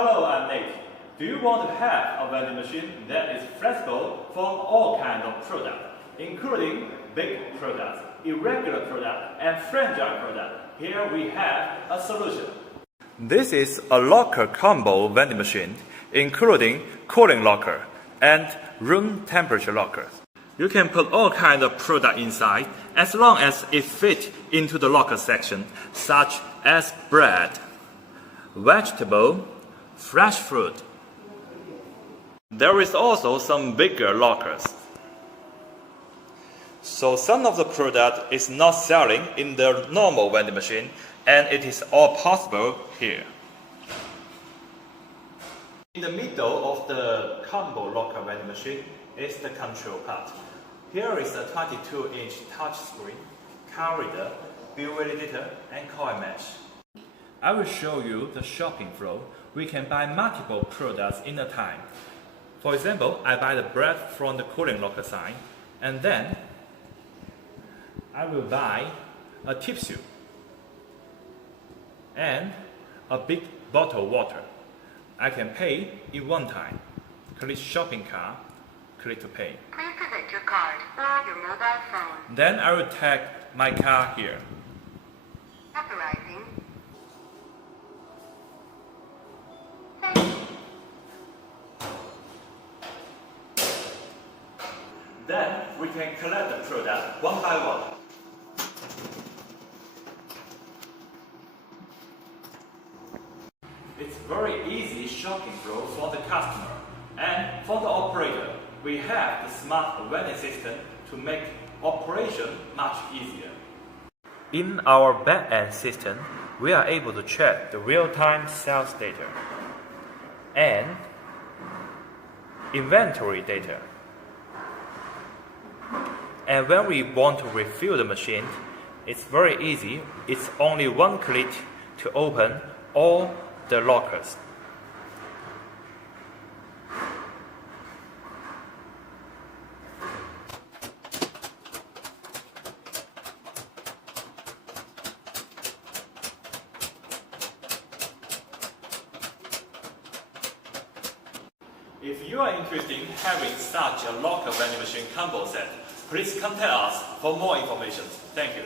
Hello, I'm Nate. Do you want to have a vending machine that is flexible for all kinds of products, including big products, irregular products, and fragile products? Here we have a solution. This is a locker combo vending machine, including cooling locker and room temperature lockers. You can put all kinds of product inside as long as it fits into the locker section, such as bread, vegetable, fresh fruit. There is also some bigger lockers. So some of the product is not selling in the normal vending machine, and it is all possible here. In the middle of the combo locker vending machine is the control part. Here is a 22-inch touchscreen, card reader, bill validator, and coin mesh. I will show you the shopping flow. We can buy multiple products in a time. For example, I buy the bread from the cooling locker sign, and then I will buy a tissue and a big bottle of water. I can pay in one time. Click shopping cart, click to pay. Please present your card or your mobile phone. Then I will tag my card here. Authorizing. Then we can collect the product one by one. It's very easy shopping flow for the customer. And for the operator, we have the smart vending system to make operation much easier. In our back-end system, we are able to check the real-time sales data and inventory data. And when we want to refill the machine, it's very easy. It's only one click to open all the lockers. If you are interested in having such a locker vending machine combo set, please contact us for more information. Thank you.